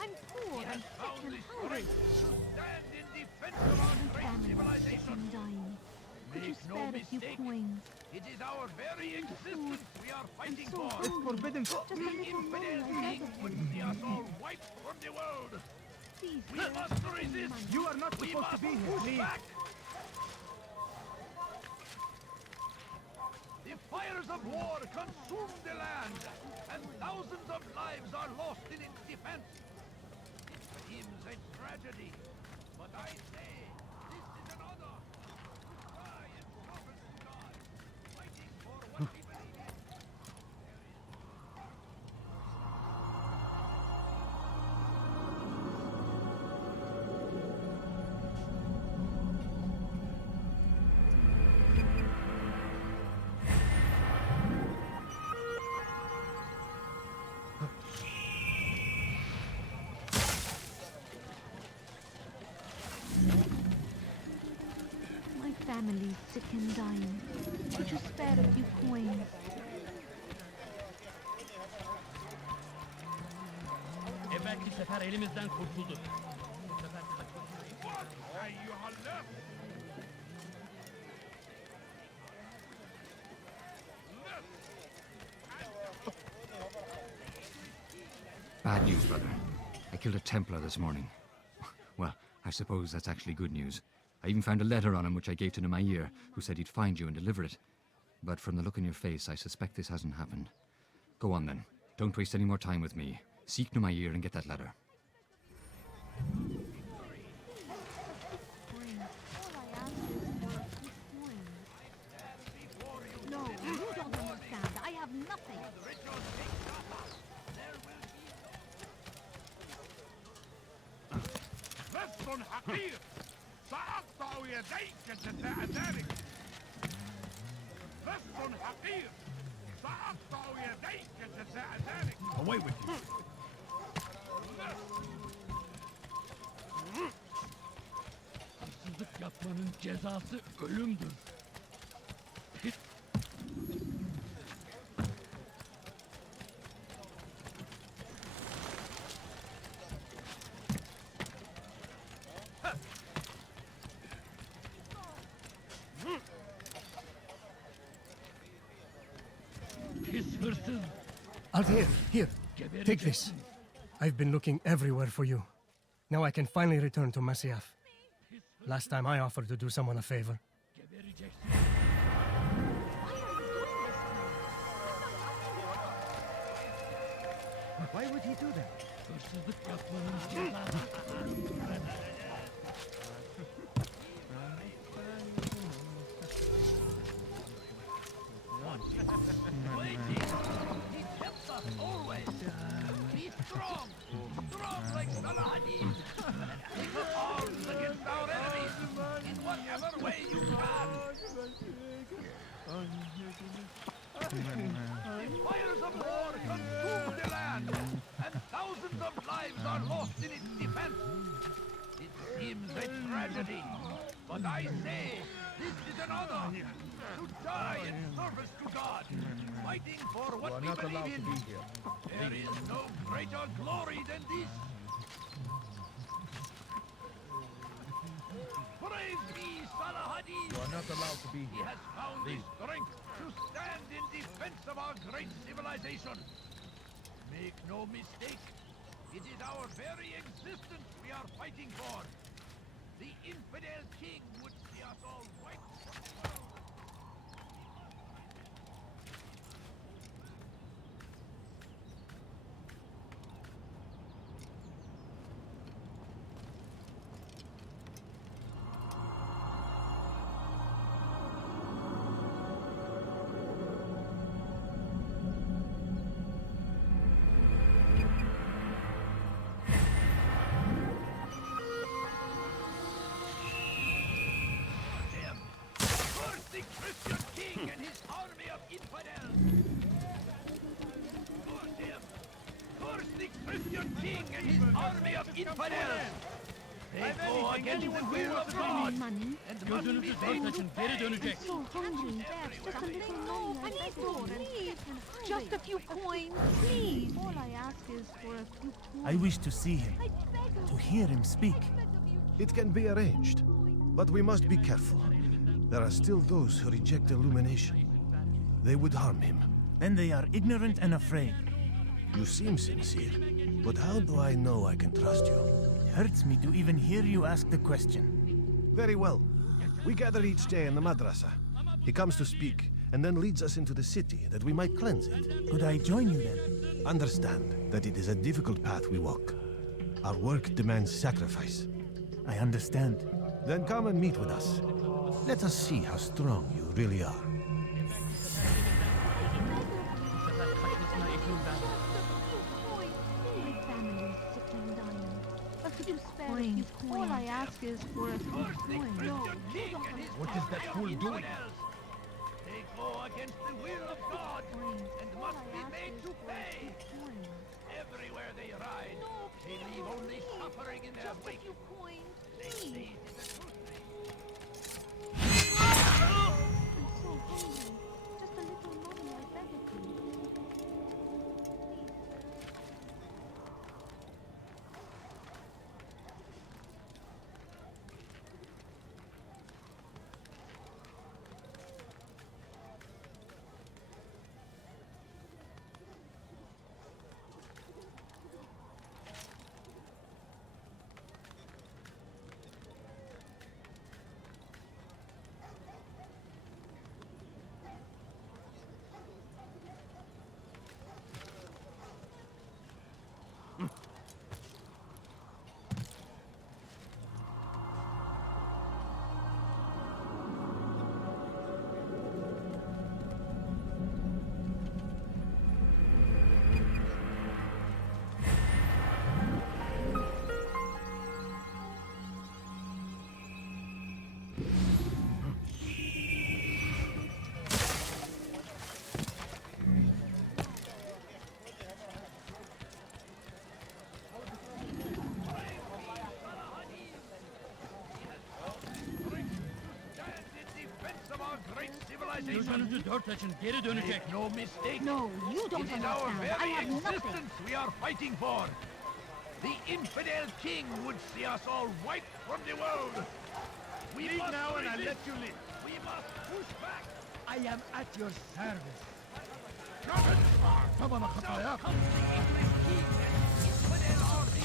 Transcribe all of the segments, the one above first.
I'm poor and sick and hungry. Stand in defense of our My great family is sick civilization. and dying. Could you Make no spare a few mistake. coins? It is our very existence we are I'm fighting so for. hungry. forbidden. Just a The little money infidel I king beg of would you. see us all wiped from the world. Please, We sir, must give me resist. money. You are not We supposed to must be here. push Leave. back. The fires of war consume the land, and thousands of lives are lost in its defense. It seems a tragedy, but I say this is an honor. To try in service to God, fighting for what we believe in. My family's sick and dying. Could you spare a few coins? Evvelki sefer elimizden kurtuldu. Bu sefer de What أيها اللص? Bad news, brother. I killed a Templar this morning. Well, I suppose that's actually good news. I even found a letter on him which I gave to Jubair, who said he'd find you and deliver it. But from the look in your face, I suspect this hasn't happened. Go on then. Don't waste any more time with me. Seek Jubair and get that letter. All I ask is for a few coins. No, you don't understand. I have nothing. لص حقير سأقطع يديك جزاء ذلك لص حقير سأقطع يديك جزاء ذلك Away with you. Hırsızlık yapmanın cezası ölümdür. Pis hırsız. Altair, here. Gebereceksin. Take this. I've been looking everywhere for you. Now I can finally return to Masyaf. Last time I offered to do someone a favor. Gebereceksin. Why would he do that? Hırsızlık yapmanın cezası. Waiting. He helps us always. Be strong. Strong like Salahadin. Take up arms against our enemies in whatever way you can. The fires of war consume the land, and thousands of lives are lost in its defense. It seems a tragedy, but I say this is an honor to die in service to God, fighting for what we believe in. There is no greater glory than this. Praise be Salahadin! You are not allowed to be He here. has found the strength to stand in defense of our great civilization. Make no mistake, it is our very existence we are fighting for. The infidel king would see us all wiped from the world. Him! Curse the Christian king and his army of infidels! Curse him! Curse the Christian king and his army of infidels! They go against the will of God Money? and must be Gözünüzü made dört to açın, geri pay. dönecek. So hungry. Just a little money I beg of you. Please. Just a few coins, please. All I ask is for a few coins. I wish to see him, to hear him speak. It can be arranged, but we must be careful. There are still those who reject illumination. They would harm him. Then they are ignorant and afraid. You seem sincere, but how do I know I can trust you? It hurts me to even hear you ask the question. Very well. We gather each day in the madrasa. He comes to speak, and then leads us into the city that we might cleanse it. Could I join you then? Understand that it is a difficult path we walk. Our work demands sacrifice. I understand. Then come and meet with us. Let us see how strong you really are. My family is sick and dying. Could you spare a few coins? All I ask is for a few coins. No, you don't understand. What is that fool doing? They go against the will of God and must be made to pay. Everywhere they ride, they leave only suffering in their wake. A few coins, They please. say it is a truth. I'm so hungry. Just a little money, I beg of you. Gözünüzü dört açın, geri dönecek. Make no mistake. No, you don't It is our understand. I very have nothing. existence we are fighting for. The infidel king would see us all wiped from the world. We must now and I let you live. We must push back. I am at your service. Not as far. Now comes the English king and infidel army.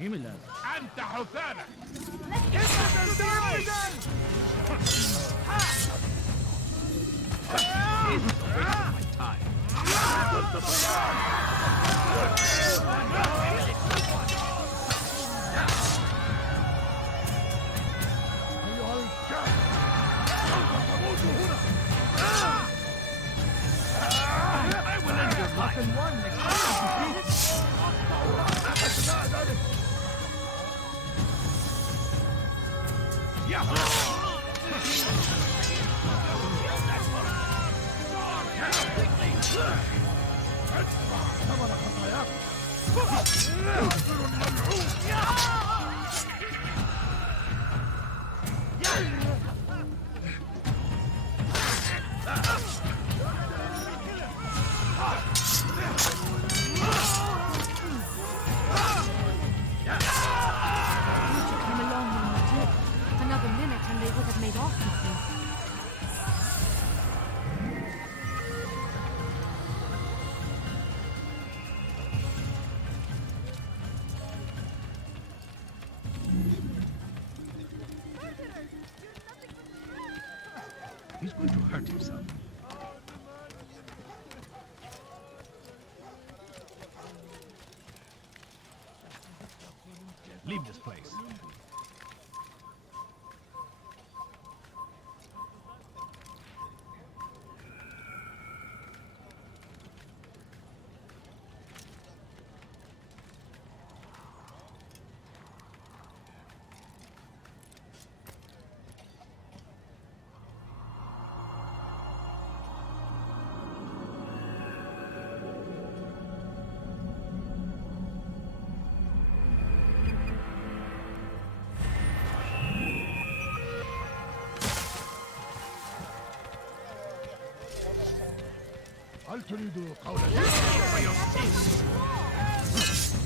Bir mi lazım? أنت حسانة. Another minute and they would have made off with me. He's going to hurt himself. Leave this place. هل تريد قول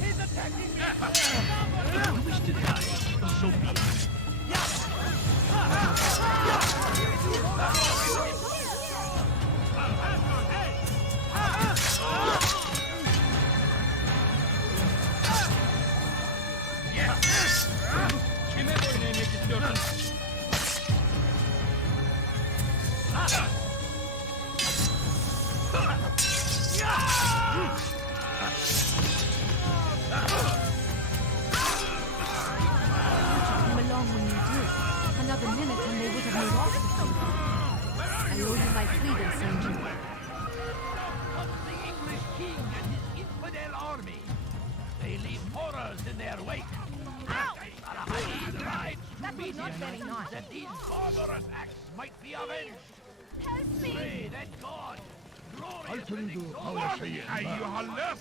He's attacking me! You wish to die, so be it. Kime boyun eğmek istiyorsun? Come along when you do. Another minute and they would have made off with you. I owe you my freedom, Saint Of the English king and his infidel army. They leave horrors in their wake. That was not very nice. That these barbarous acts might be avenged. Help me! Pray that God, هل glorious and تريد قول exalted, شيء أيها اللص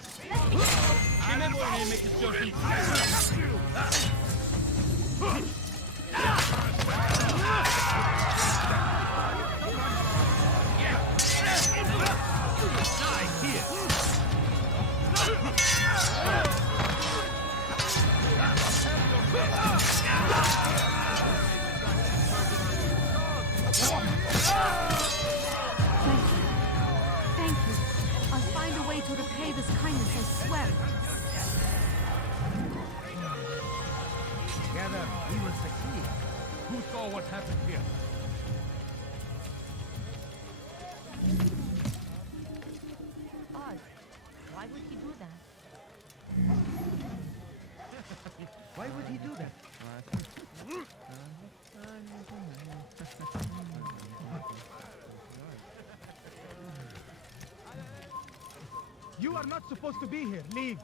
Kime boyun eğmek istiyorsun? Thank you. I'll find a way to repay this kindness, I swear. Together we will succeed. Who saw what happened here? Oz, why would he do that? Why would he do that? You are not supposed to be here. Leave.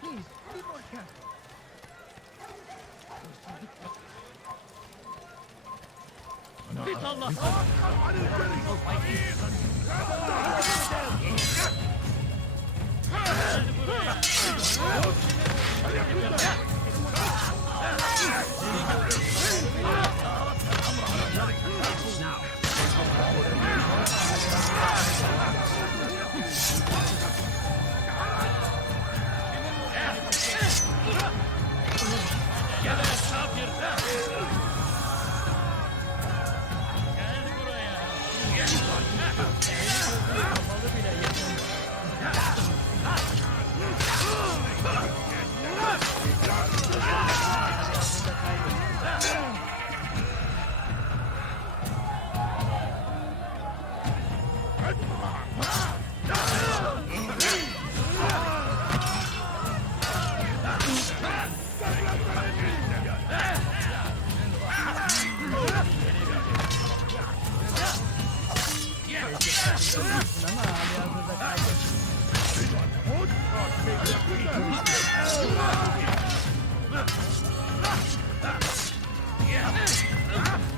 Please, be more careful. Bit Allah!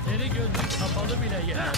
Seni gözün kapalı bile yener.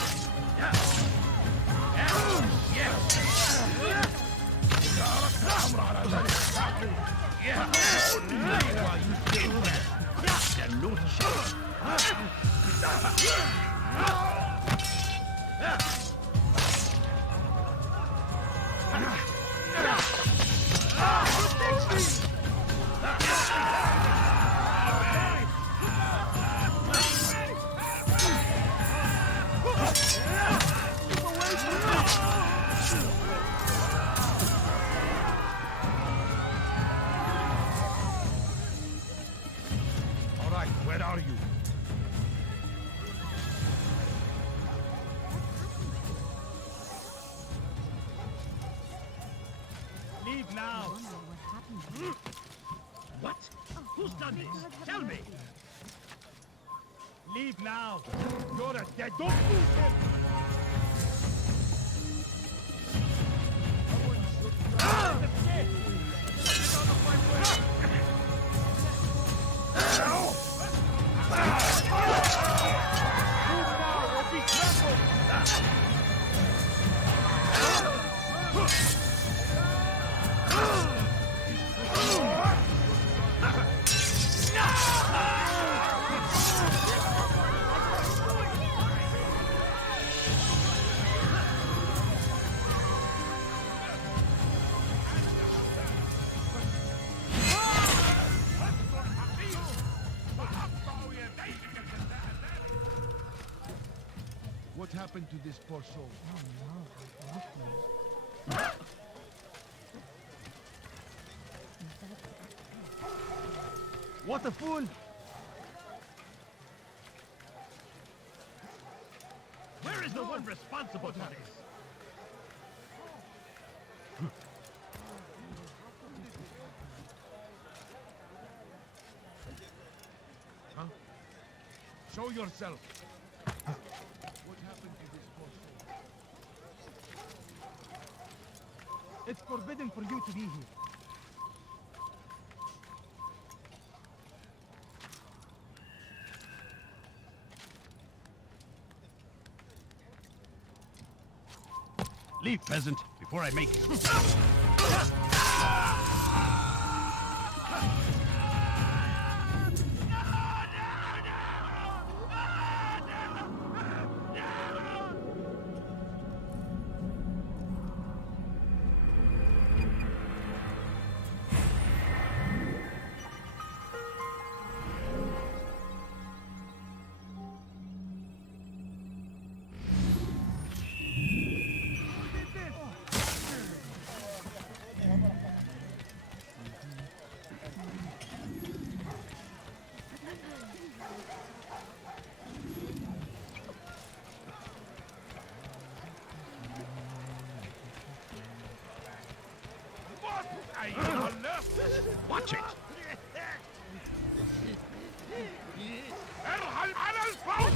now! What happened? What? Who's done this? Tell me! Leave now. You're a dead. Don't move him. What happened to this poor soul? What a fool. Where is the one responsible for this? Show yourself. What happened to this poor soul? It's forbidden for you to be here. Leave, peasant, before I make you. Watch it! ارحل على الفوق!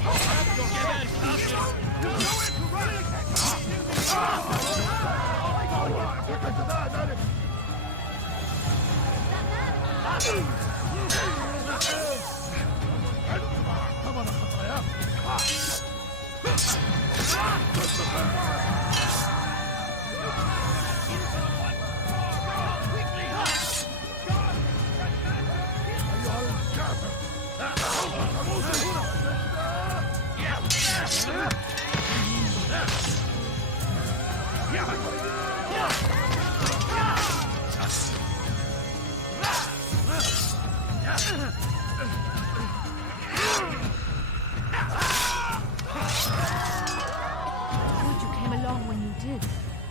Good you came along when you did.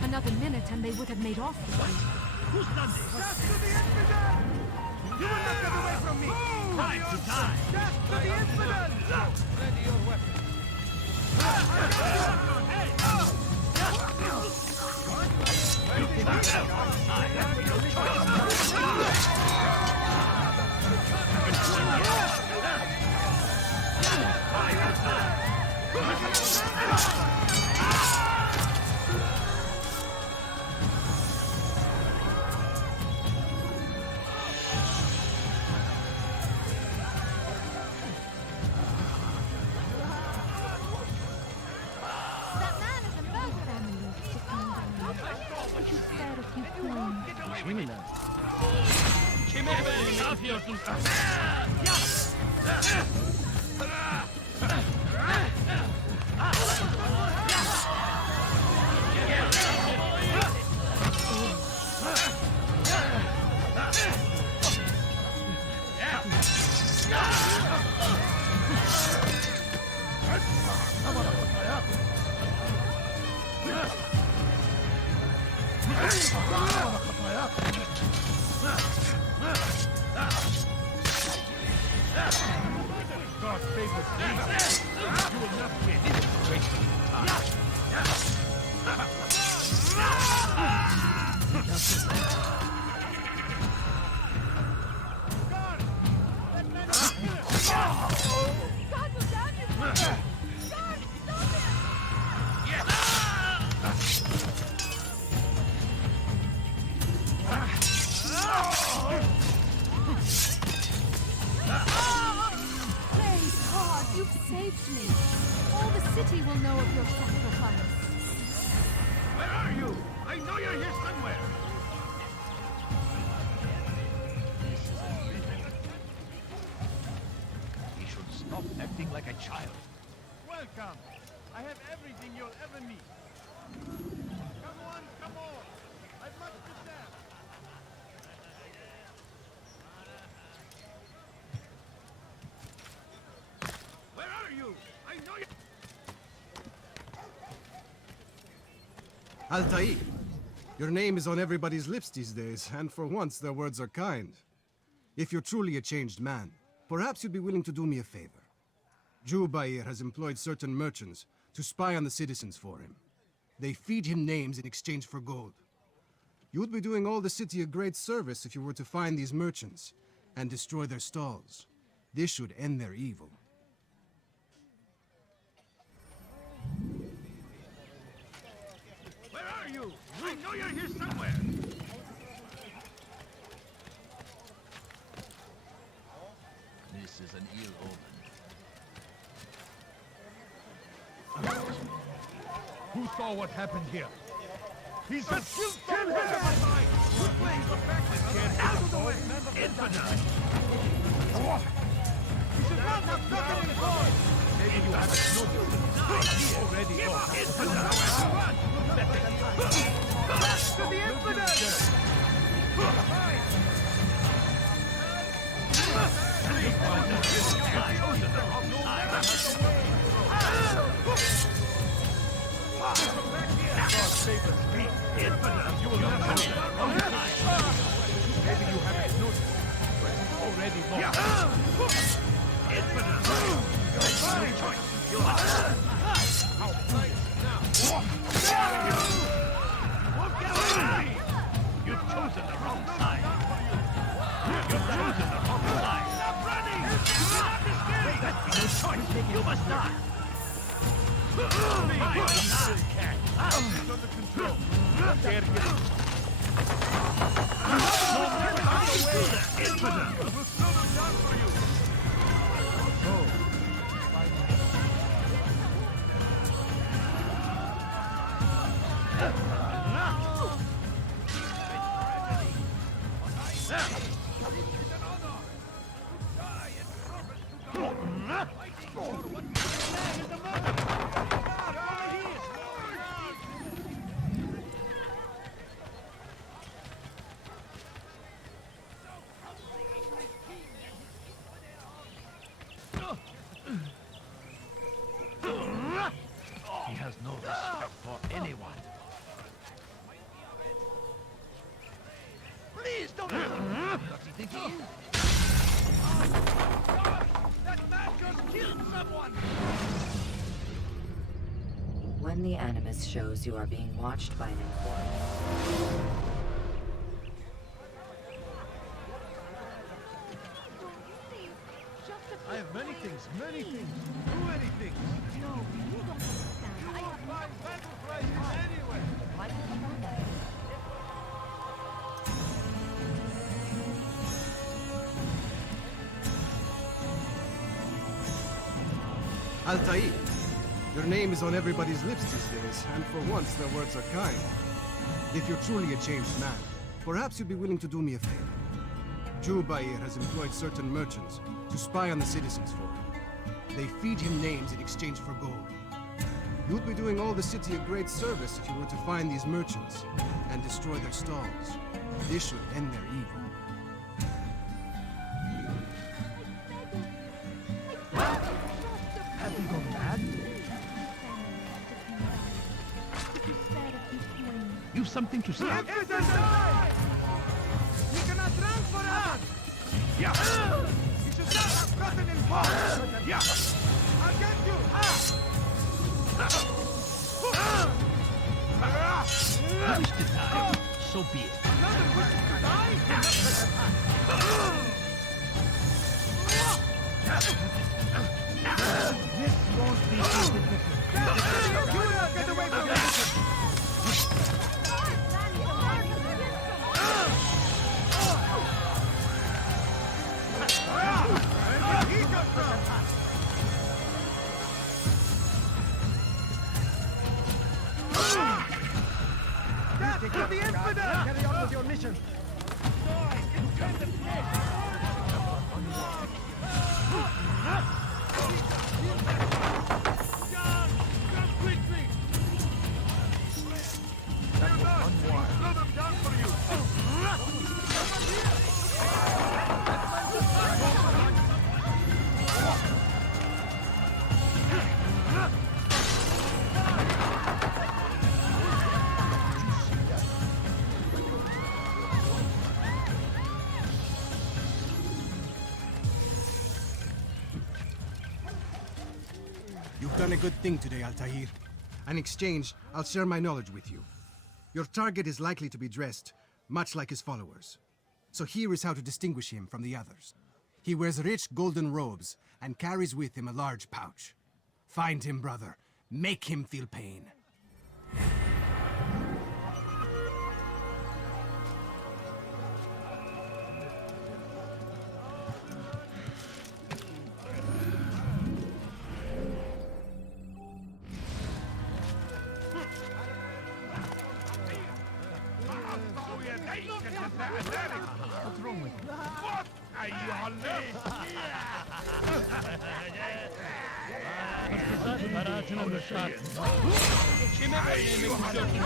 Another minute and they would have made off with you. Who's done this? Death to the infidel! You will not get away from me! Time to die! Death to the infidel! Ready your weapon. That man is a murderer. Family sickening down. If you spared a few coins. Kime böyle ne yapıyorsun? God save us, please. You will not win. Waste of time. Praise God, you've saved me. All the city will know of your sacrifice. Where are you? I know you're here somewhere. He should stop acting like a child. Welcome. I have everything you'll ever need. Come on, come on. I've much to sell. Where are you? I know you. Altair, your name is on everybody's lips these days, and for once their words are kind. If you're truly a changed man, perhaps you'd be willing to do me a favor. Jubair has employed certain merchants to spy on the citizens for him. They feed him names in exchange for gold. You would be doing all the city a great service if you were to find these merchants and destroy their stalls. This should end their evil. Where are you? I know you're here somewhere. This is an ill omen. Who saw what happened here? He's just killed Kill him! Good place for backward. Out of the way! Infidel! He should not have gotten involved. Maybe you haven't noticed. He already Give up! got Infidel! Run! back to the infidels. You will not have it. Maybe you haven't noticed, but he's already lost. You've chosen the wrong side. You've chosen the wrong side. Stop running! You cannot escape! That's no choice. You must die. He's under control. There he is. Infidel! We'll slow them down for you. He has no respect for anyone. Please don't hurt him! Does he think he is? That man just killed someone! When the Animus shows you are being watched by an informant, I have many things. Too many things. No, you don't understand. I have Find battle prizes anyway. Altair, your name is on everybody's lips these days, and for once their words are kind. If you're truly a changed man, perhaps you'd be willing to do me a favor. Jubair has employed certain merchants to spy on the citizens for him. They feed him names in exchange for gold. You'd be doing all the city a great service if you were to find these merchants and destroy their stalls. This should end their evil. Have you gone mad? You've something to say? Infidel die! You cannot run forever! Yeah! You should not have gotten involved! Yeah! I'll get you! You wish to die? So be it. Another wishes to die? This won't be easy. You will get away from me! For the infidel! Carry on with your mission. Come quickly! Slow them down for you! You've done a good thing today, Altair. In exchange, I'll share my knowledge with you. Your target is likely to be dressed much like his followers. So here is how to distinguish him from the others. He wears rich golden robes and carries with him a large pouch. Find him, brother. Make him feel pain. What's wrong with you? What? Hırsızlar para ağacına müstahak. Kime böyle yemek istiyorsun?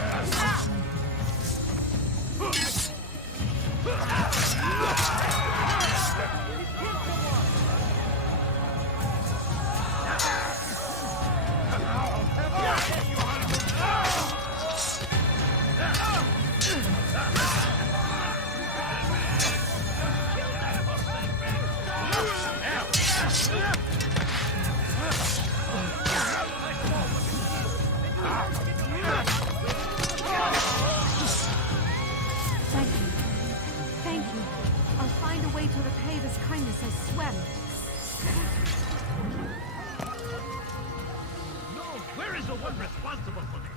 Thank you. Thank you. I'll find a way to repay this kindness, I swear it. No, where is the one responsible for this?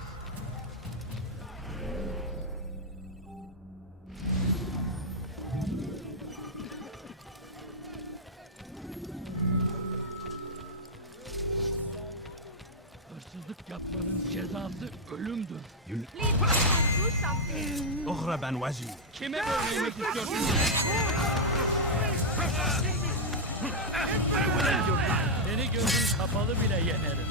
Hırsızlık yapmanın cezası ölümdür. اغرب عن وجهي. Kime böyle yemek istiyorsun? Seni gözün kapalı bile yenerim.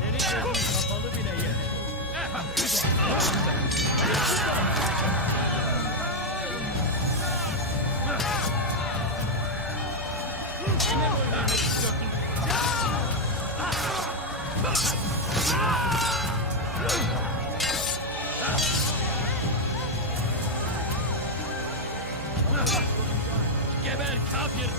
Seni gözün kapalı bile yenerim. Kime böyle yemek istiyorsun? Geber kafir!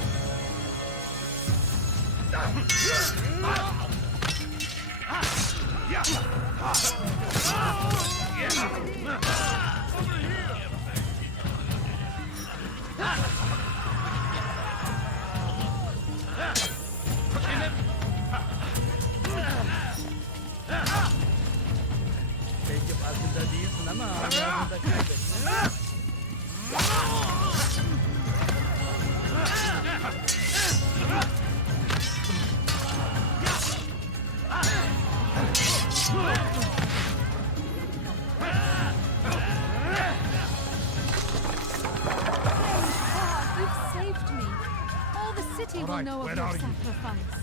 Belki farkında değilsin ama anlamında kaybettin. You've saved me. All the city will know of your sacrifice.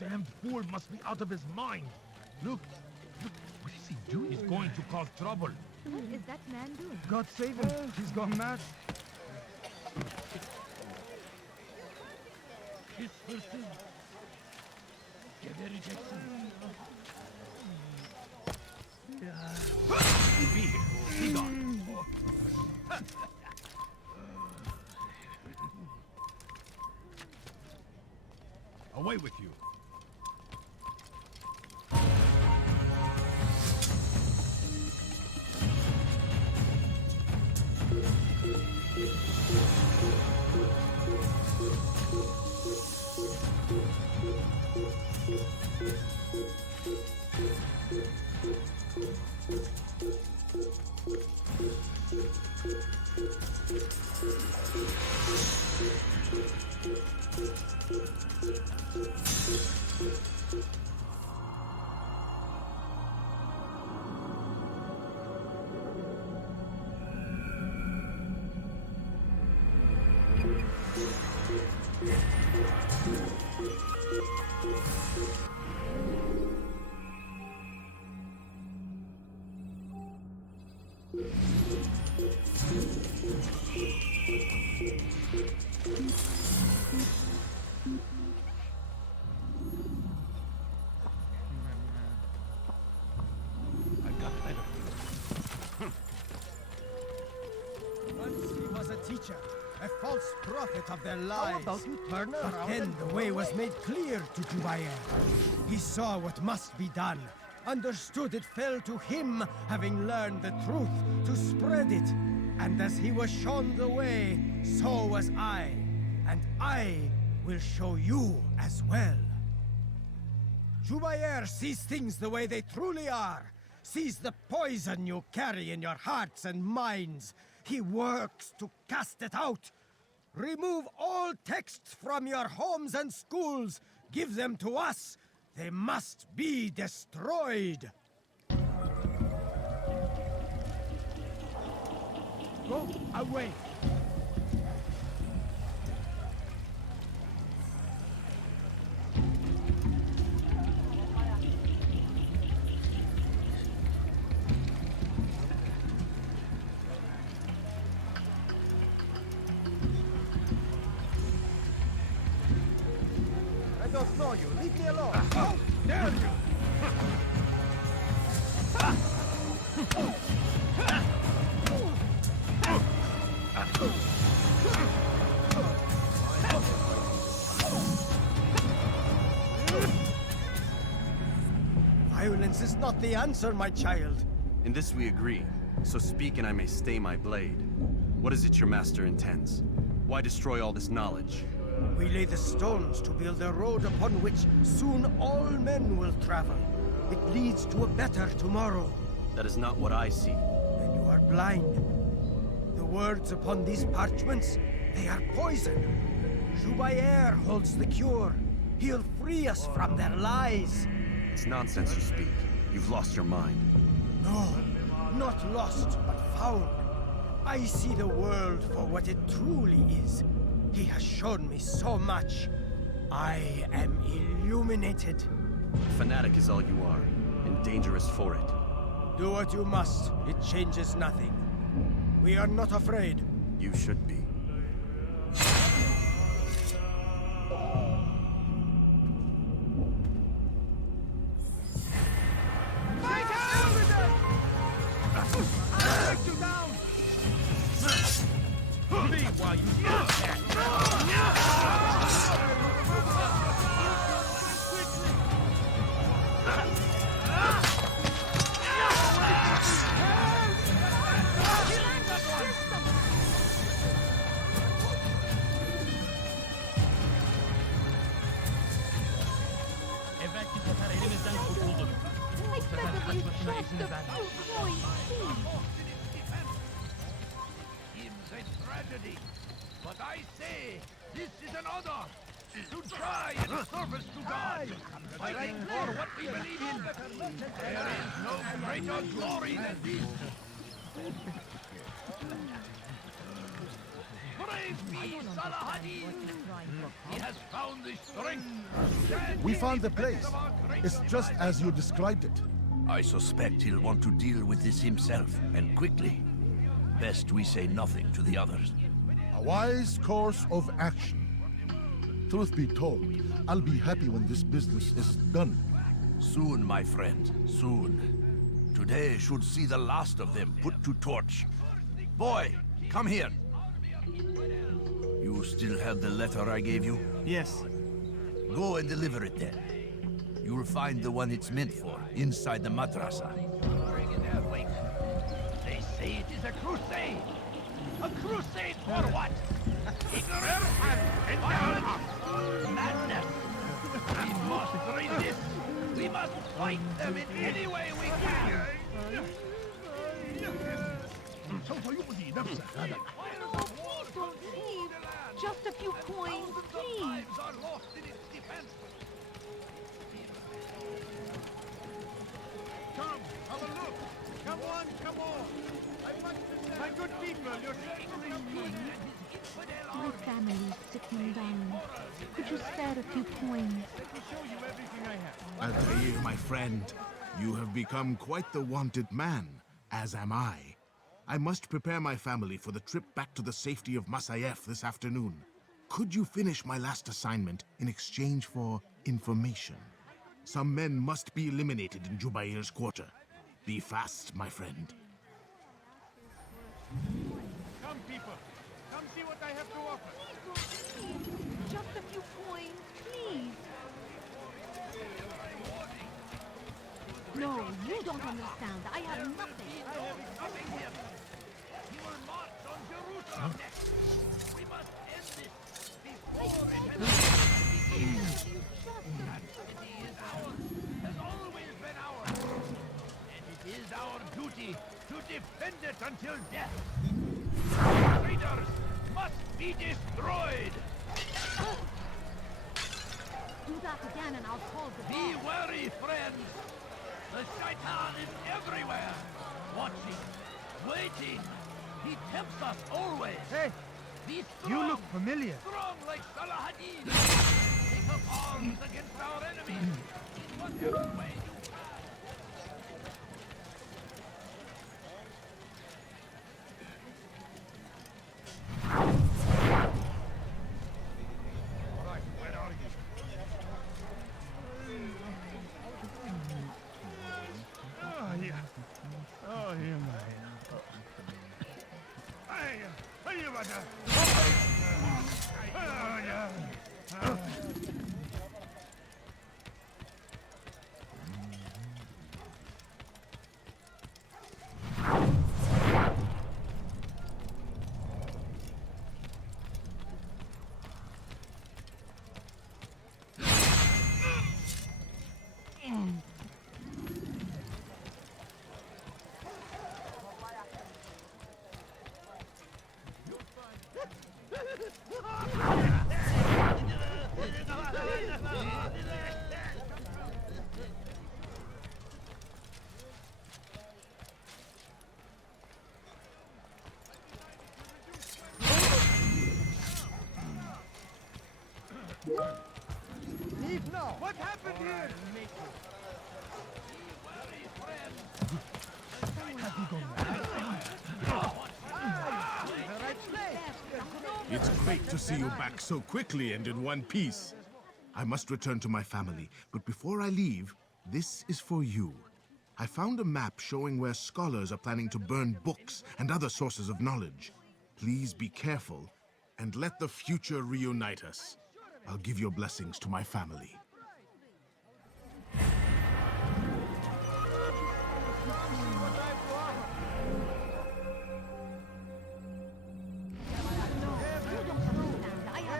Damn fool must be out of his mind. Look, what is he doing? He's going to cause trouble. What is that man doing? God save him. He's gone mad. Pis hırsız! Gebereceksin. Be here. Be gone. Away with you. I've got better. Once he was a teacher, a false prophet of their lies. But then the way was made clear to Jubair. He saw what must be done, understood it fell to him, having learned the truth, to spread it. And as he was shown the way, so was I. And I will show you as well. Jubair sees things the way they truly are, sees the poison you carry in your hearts and minds. He works to cast it out. Remove all texts from your homes and schools. Give them to us. They must be destroyed. Go away. I don't know you. Leave me alone. How dare you! Violence is not the answer, my child. In this we agree, so speak and I may stay my blade. What is it your master intends? Why destroy all this knowledge? We lay the stones to build a road upon which soon all men will travel. It leads to a better tomorrow. That is not what I see. Then you are blind. The words upon these parchments, they are poison. Jubair holds the cure. He'll free us from their lies. It's nonsense you speak. You've lost your mind. No, not lost, but found. I see the world for what it truly is. He has shown me so much. I am illuminated. Fanatic is all you are, and dangerous for it. Do what you must. It changes nothing. We are not afraid. You should be. While you do that. Evvelki sefer elimizden kurtulduk. Bu sefer kaçmasına izin vermeyiz. Seems a tragedy, but I say this is an honor to die in service to God, fighting for what we believe in. There is no greater glory than this. Brave be Salahadin! He has found the strength. We found the place. It's just as you described it. I suspect he'll want to deal with this himself, and quickly. Best we say nothing to the others. A wise course of action. Truth be told, I'll be happy when this business is done. Soon, my friend, soon. Today should see the last of them put to torch. Boy, come here. You still have the letter I gave you? Yes. Go and deliver it then. You'll find the one it's meant for, inside the madrasa. In their wake. They say it is a crusade. A crusade for what? Ignorance and violence. Madness. We must resist. We must fight them in any way we can. سوف يؤذي نفسه هذا. coins, Thousands of please. lives are lost in its defense. Come, have a look. Come on, come on. My good people, you're My family's sick and dying. Could you spare a few coins? Let me show you everything I have. Altair, my friend, you have become quite the wanted man, as am I. I must prepare my family for the trip back to the safety of Masayef this afternoon. Could you finish my last assignment in exchange for information? Some men must be eliminated in Jubair's quarter. Be fast, my friend. Come, people. Come see what I have to offer. Just a few coins, please. No, you don't understand. I have nothing. He will march on Jerusalem next. We must end this before it has Tragedy is ours, has always been ours. And it is our duty to defend it until death. Traitors must be destroyed. Do that again and I'll call the Be guard. wary, friends. The Shaitan is everywhere, watching, waiting. He tempts us always. Hey, Be strong, you look familiar. strong like Salahadin. Take up arms against our enemies in whatever way you Leave now. What happened here? It's great to see you back so quickly and in one piece. I must return to my family, but before I leave, this is for you. I found a map showing where scholars are planning to burn books and other sources of knowledge. Please be careful, and let the future reunite us. I'll give your blessings to my family.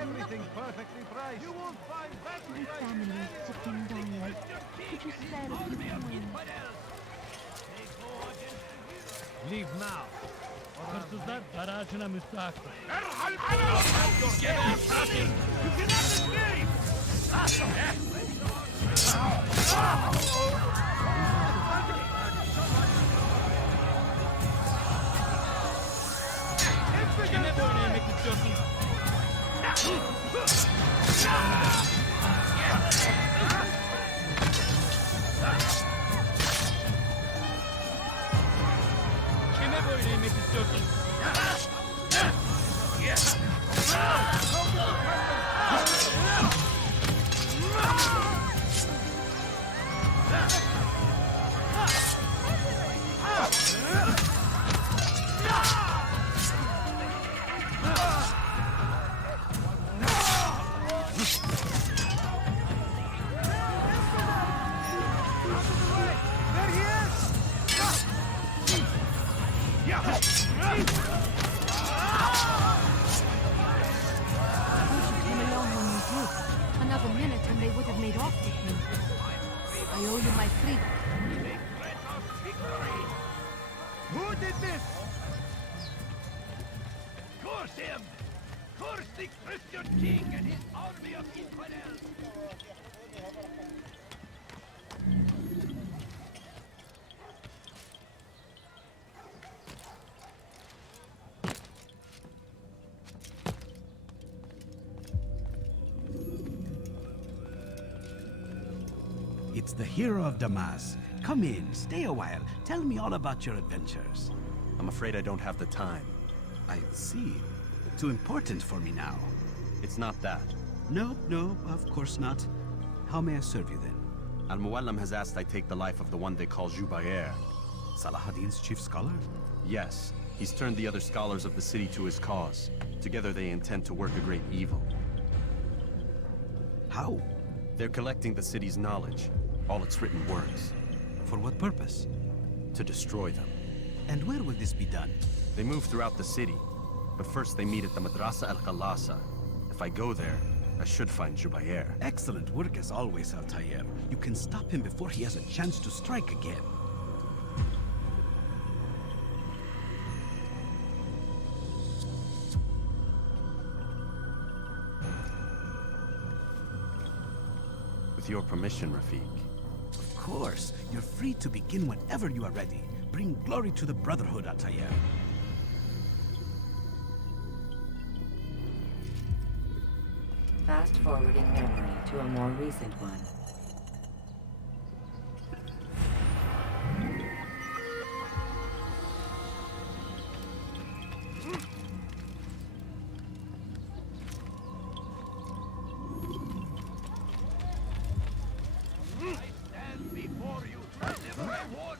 Everything perfectly priced. You won't find that My family's sick and dying. Could you spare a few coins? Leave now. Hırsızlar garajına müstahak. Kime boyun eğmek istiyorsun? Kime boyun eğmek istiyorsun? There he is! You came along when you did. Another minute and they would have made off with me. I owe you my freedom. Who did this? Curse him! Curse the Christian king and his army of infidels! It's the hero of Damascus. Come in, stay a while. Tell me all about your adventures. I'm afraid I don't have the time. I see. Too important for me now. It's not that. No, of course not. How may I serve you then? Al-Muallim has asked I take the life of the one they call Jubair. Salahadin's chief scholar? Yes. He's turned the other scholars of the city to his cause. Together they intend to work a great evil. How? They're collecting the city's knowledge, all its written words. For what purpose? To destroy them. And where will this be done? They move throughout the city, but first they meet at the Madrasa al-Khalasa. If I go there, I should find Jubair. Excellent work as always, Altair. You can stop him before he has a chance to strike again. With your permission, Rafiq. Of course. You're free to begin whenever you are ready. Bring glory to the Brotherhood, Altair. Fast-forwarding memory to a more recent one.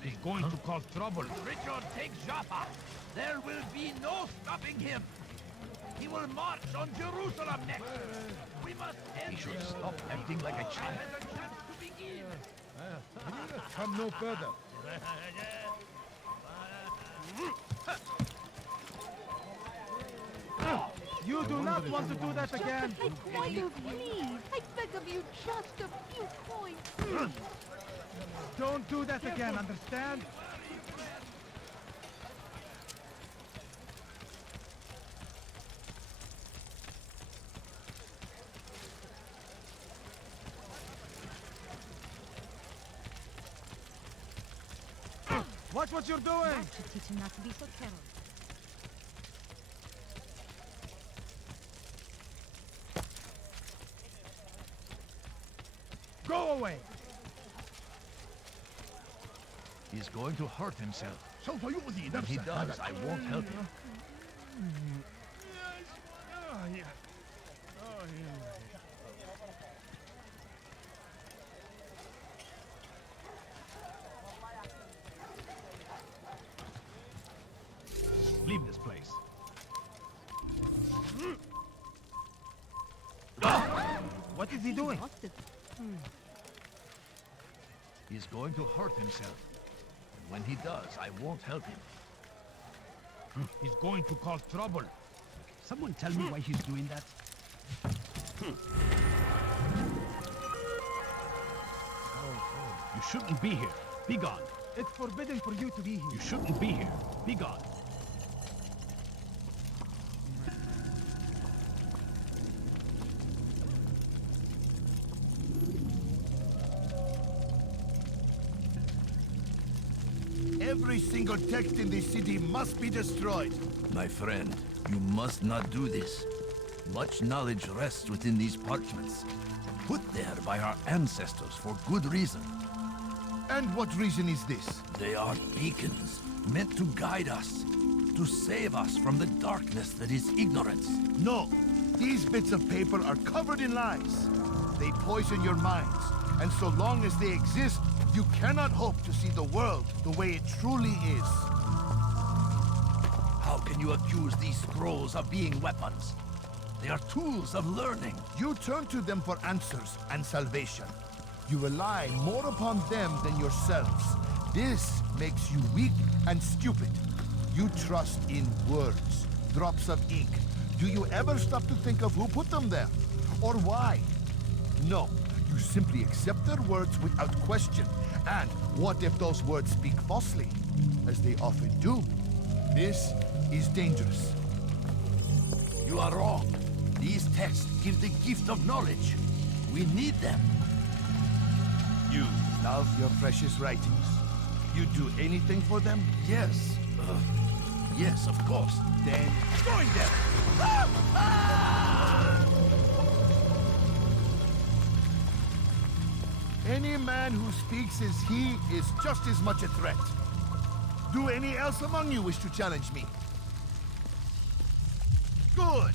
He's going to cause trouble. Richard takes Jaffa. There will be no stopping him. He will march on Jerusalem next. We must end He should this. stop acting like a child. Has a chance to begin. Come no further. You do not want to do that again. Just a coin, please. I beg of you, just a few coins. Don't do that again, understand? Watch what you're doing! That should teach him not to be so careless. Go away! He's going to hurt himself. When he does, I won't help him. Leave this place. What is he doing? He's going to hurt himself. And when he does, I won't help him. He's going to cause trouble. Someone tell me why he's doing that? You shouldn't be here. Be gone. It's forbidden for you to be here. You shouldn't be here. Be gone. Every single text in this city must be destroyed. My friend, you must not do this. Much knowledge rests within these parchments, put there by our ancestors for good reason. And what reason is this? They are beacons, meant to guide us, to save us from the darkness that is ignorance. No, these bits of paper are covered in lies. They poison your minds, and so long as they exist, you cannot hope to see the world the way it truly is. How can you accuse these scrolls of being weapons? They are tools of learning. You turn to them for answers and salvation. You rely more upon them than yourselves. This makes you weak and stupid. You trust in words, drops of ink. Do you ever stop to think of who put them there? Or why? No, you simply accept their words without question. And what if those words speak falsely? As they often do. This is dangerous. You are wrong. These texts give the gift of knowledge. We need them. You love your precious writings. You'd do anything for them? Yes. Yes, of course. Then join them! Any man who speaks as he is just as much a threat. Do any else among you wish to challenge me? Good!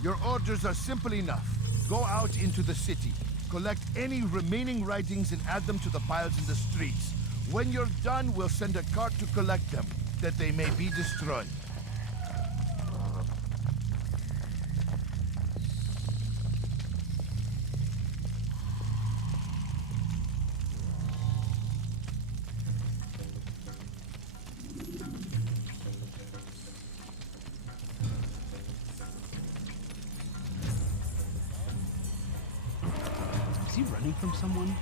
Your orders are simple enough. Go out into the city, collect any remaining writings and add them to the piles in the streets. When you're done, we'll send a cart to collect them, that they may be destroyed. Is he running from someone?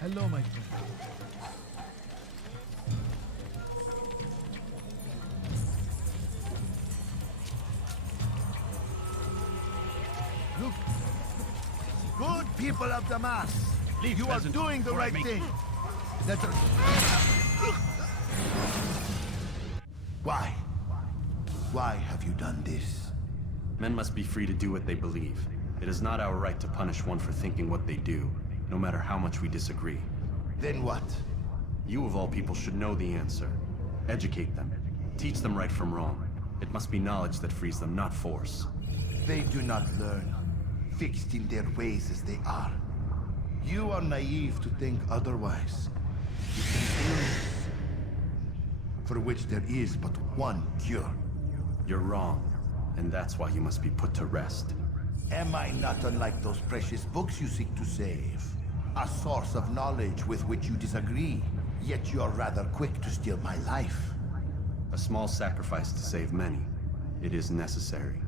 Hello, my friend. Look. Good people of Damascus. Leave, you are peasant, doing the or I right make- thing. Why? Why have you done this? Men must be free to do what they believe. It is not our right to punish one for thinking what they do, no matter how much we disagree. Then what? You of all people should know the answer. Educate them. Teach them right from wrong. It must be knowledge that frees them, not force. They do not learn, fixed in their ways as they are. You are naive to think otherwise. You think illness, for which there is but one cure. You're wrong, and that's why you must be put to rest. Am I not unlike those precious books you seek to save? A source of knowledge with which you disagree, yet you are rather quick to steal my life. A small sacrifice to save many. It is necessary.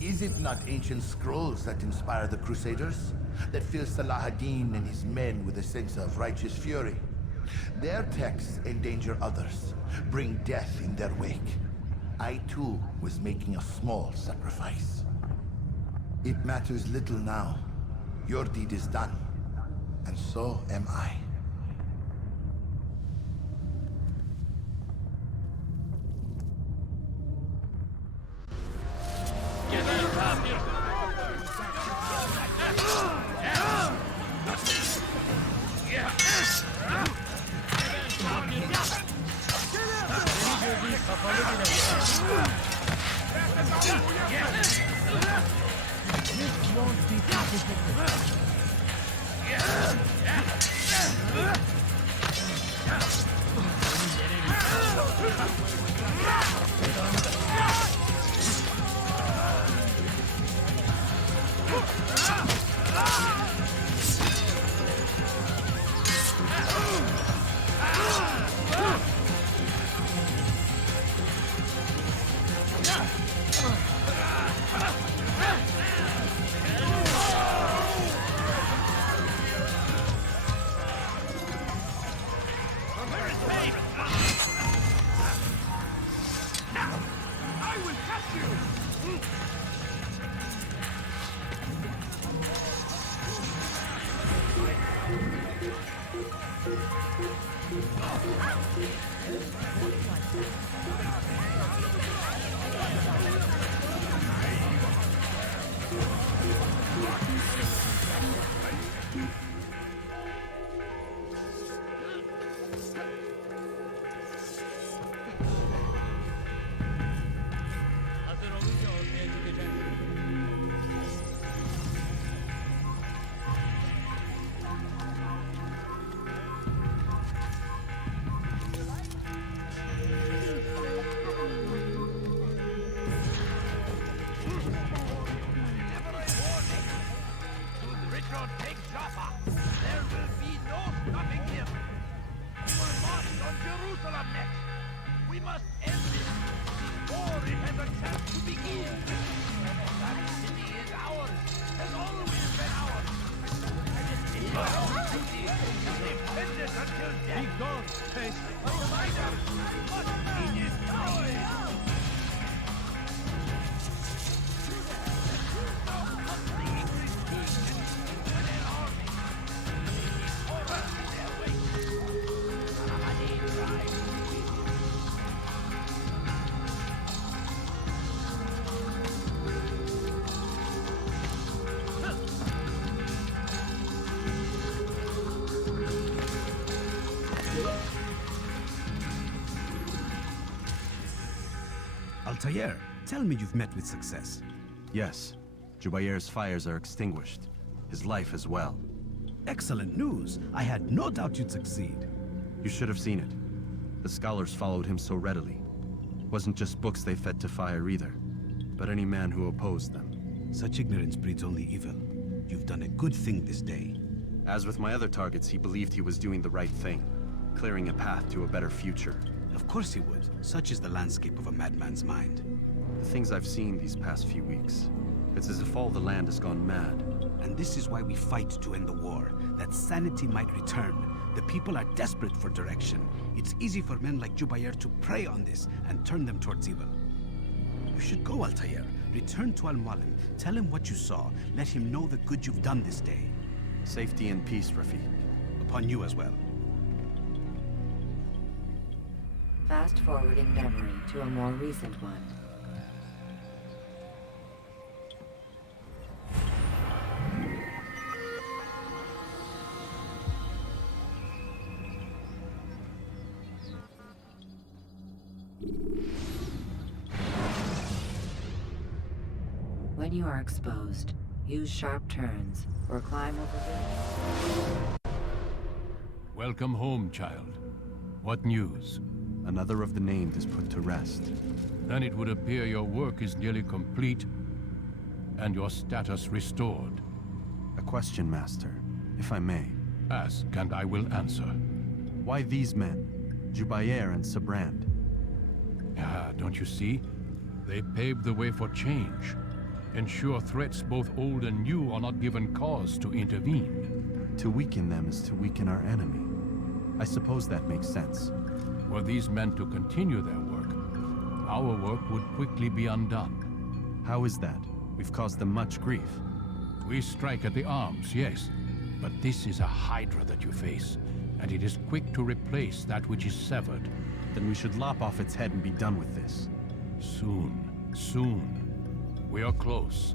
Is it not ancient scrolls that inspire the Crusaders? That fill Salah ad-Din and his men with a sense of righteous fury? Their texts endanger others, bring death in their wake. I too was making a small sacrifice. It matters little now. Your deed is done, and so am I. This won't be possible. Hazır olunca ortaya çıkacak. Should Richard take Jaffa, there will be no stopping him. We will march on Jerusalem next. We must end this before it has a chance to begin. That city is ours, has always been ours. And it is our duty to defend it until death. Be gone, face. Outsiders must be destroyed. Altair, tell me you've met with success. Yes. Jubair's fires are extinguished. His life as well. Excellent news. I had no doubt you'd succeed. You should have seen it. The scholars followed him so readily. Wasn't just books they fed to fire either, but any man who opposed them. Such ignorance breeds only evil. You've done a good thing this day. As with my other targets, he believed he was doing the right thing, clearing a path to a better future. Of course he would. Such is the landscape of a madman's mind. The things I've seen these past few weeks, it's as if all the land has gone mad. And this is why we fight to end the war, that sanity might return. The people are desperate for direction. It's easy for men like Jubair to prey on this and turn them towards evil. You should go, Altair. Return to Al-Mualim. Tell him what you saw. Let him know the good you've done this day. Safety and peace, Rafi. Upon you as well. Fast-forwarding memory to a more recent one. When you are exposed, use sharp turns or climb over the... Welcome home, child. What news? Another of the named is put to rest. Then it would appear your work is nearly complete and your status restored. A question, Master, if I may. Ask, and I will answer. Why these men? Jubair and Sabrand? Ah, don't you see? They paved the way for change. Ensure threats both old and new are not given cause to intervene. To weaken them is to weaken our enemy. I suppose that makes sense. Were these men to continue their work, our work would quickly be undone. How is that? We've caused them much grief. We strike at the arms, yes. But this is a hydra that you face, and it is quick to replace that which is severed. Then we should lop off its head and be done with this. Soon, soon. We are close.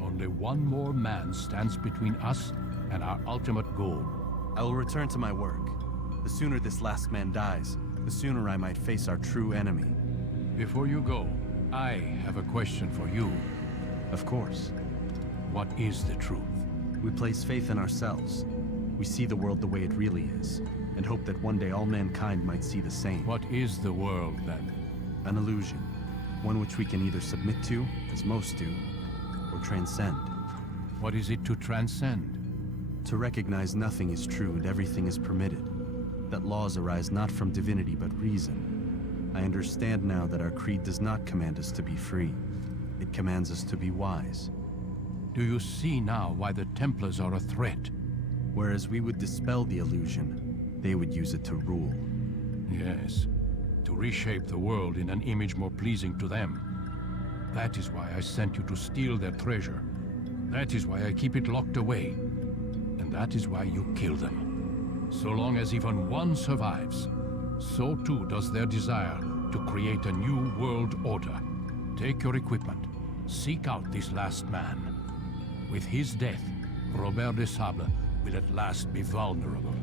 Only one more man stands between us and our ultimate goal. I will return to my work. The sooner this last man dies, the sooner I might face our true enemy. Before you go, I have a question for you. Of course. What is the truth? We place faith in ourselves. We see the world the way it really is, and hope that one day all mankind might see the same. What is the world, then? An illusion. One which we can either submit to, as most do, or transcend. What is it to transcend? To recognize nothing is true and everything is permitted. That laws arise not from divinity but reason. I understand now that our creed does not command us to be free. It commands us to be wise. Do you see now why the Templars are a threat? Whereas we would dispel the illusion, they would use it to rule. Yes, to reshape the world in an image more pleasing to them. That is why I sent you to steal their treasure. That is why I keep it locked away. And that is why you kill them. So long as even one survives, so too does their desire to create a new world order. Take your equipment. Seek out this last man. With his death, Robert de Sable will at last be vulnerable.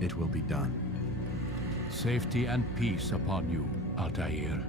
It will be done. Safety and peace upon you, Altair.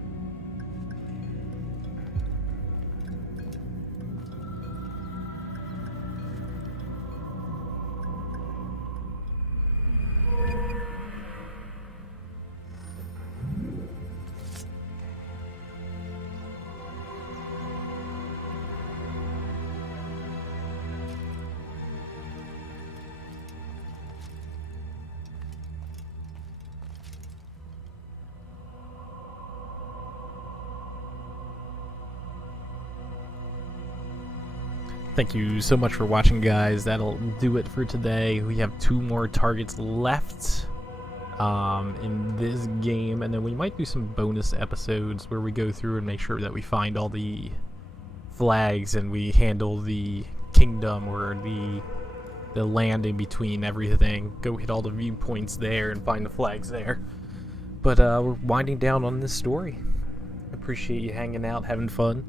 Thank you so much for watching, guys. That'll do it for today. We have 2 more targets left in this game, and then we might do some bonus episodes where we go through and make sure that we find all the flags and we handle the kingdom or the land in between everything. Go hit all the viewpoints there and find the flags there. But we're winding down on this story. Appreciate you hanging out, having fun.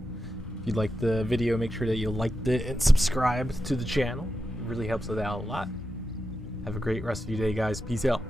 If you liked the video, make sure that you liked it and subscribe to the channel. It really helps us out a lot. Have a great rest of your day, guys. Peace out.